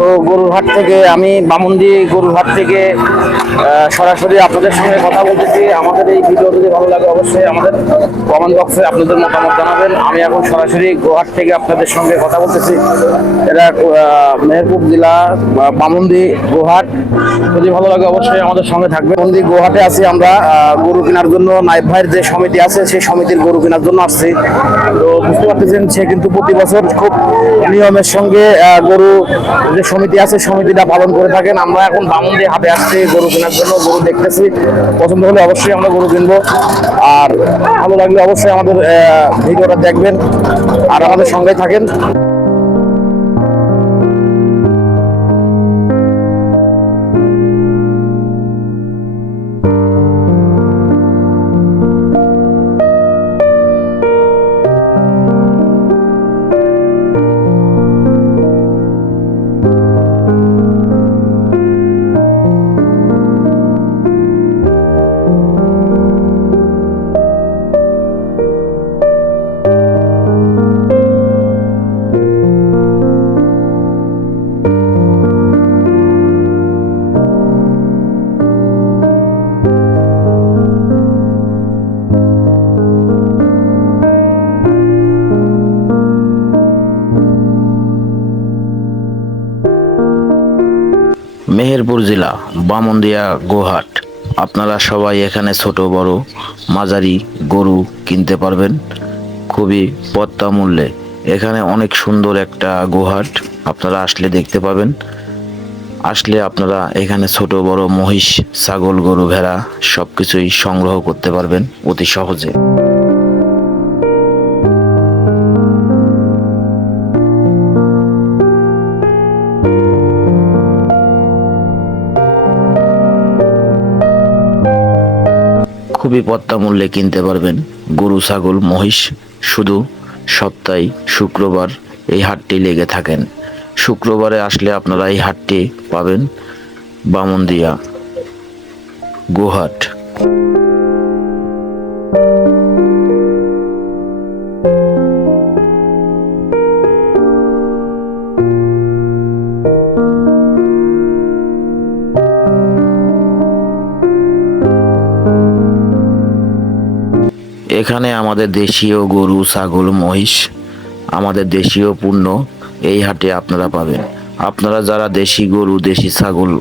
তো গরুর হাট থেকে আমি বামুন্দি গরুরহাট থেকে সরাসরি আপনাদের সঙ্গে কথা বলতেছি। আমাদের এই ভিডিও যদি ভালো লাগে অবশ্যই আমাদের কমেন্ট বক্সে আপনাদের মতামত জানাবেন। আমি এখন সরাসরি গোহাট থেকে আপনাদের সঙ্গে কথা বলতেছি। এটা মেহেরপুর জেলা বামুন্দি গোহাট যদি ভালো লাগে অবশ্যই আমাদের সঙ্গে থাকবে বামুন্দি গোহাটে আছি আমরা গরু কেনার জন্য নাইব ভাইয়ের যে সমিতি আছে, সেই সমিতির গরু কেনার জন্য আসছি। তো বুঝতে পারতেছেন, সে কিন্তু প্রতি বছর খুব নিয়মের সঙ্গে গরু যে সমিতি আছে, সমিতিটা পালন করে থাকেন। আমরা এখন বামুনদের হাতে আসছি, গরু কেনার জন্য গরু দেখতেছি। পছন্দ হলে অবশ্যই আমরা গরু কিনবো। আর ভালো লাগলে অবশ্যই আমাদের ভিডিওটা দেখবেন। আর আমাদের সঙ্গে থাকেন। মেহেরপুর জেলা বামন্দিয়া গোহাট। আপনারা সবাই এখানে ছোট, বড়, মাঝারি গরু কিনতে পারবেন। খুবই পত্তা মূল্যে। এখানে অনেক সুন্দর একটা গোহাট আপনারা আসলে দেখতে পাবেন। আসলে আপনারা এখানে ছোট, বড় মহিষ, ছাগল, গরু, ভেড়া সব কিছুই সংগ্রহ করতে পারবেন অতি সহজে। খুবই পত্তা মূল্যে কিনতে পারবেন। গরু, ছাগল, মহিষ, শুধু সপ্তাহে শুক্রবার এই হাটটি লেগে থাকেন। শুক্রবারে আসলে আপনারা এই হাটটি পাবেন বামন্দিয়া, গোহাট। এখানে আমাদের দেশীয় গরু, ছাগল, মহিষ আমাদের দেশীয় পণ্য, এই হাটে আপনারা পাবেন। আপনারা যারা দেশি গরু, দেশি ছাগল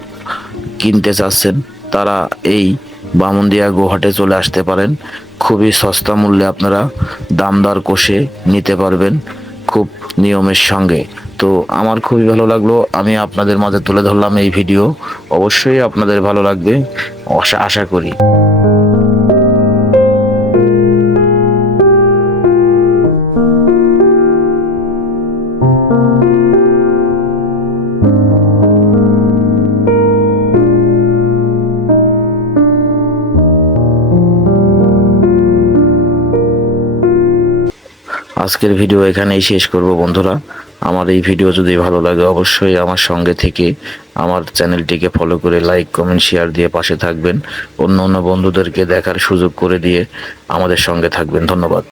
কিনতে চাচ্ছেন, তারা এই বামুন্দিয়া গোহাটে চলে আসতে পারেন। খুবই সস্তা মূল্যে আপনারা দামদার কষে নিতে পারবেন খুব নিয়মের সঙ্গে। তো আমার খুবই ভালো লাগল, আমি আপনাদের মাঝে তুলে ধরলাম এই ভিডিও। অবশ্যই আপনাদের ভালো লাগবে, আশা- আশা করি। আজকের ভিডিও এখানেই শেষ করব বন্ধুরা। আমার এই ভিডিও যদি ভালো লাগে, অবশ্যই আমার সঙ্গে থেকে আমার চ্যানেলটিকে ফলো করে লাইক কমেন্ট শেয়ার দিয়ে পাশে থাকবেন। অন্য অন্য বন্ধুদেরকে দেখার সুযোগ করে দিয়ে আমাদের সঙ্গে থাকবেন। ধন্যবাদ।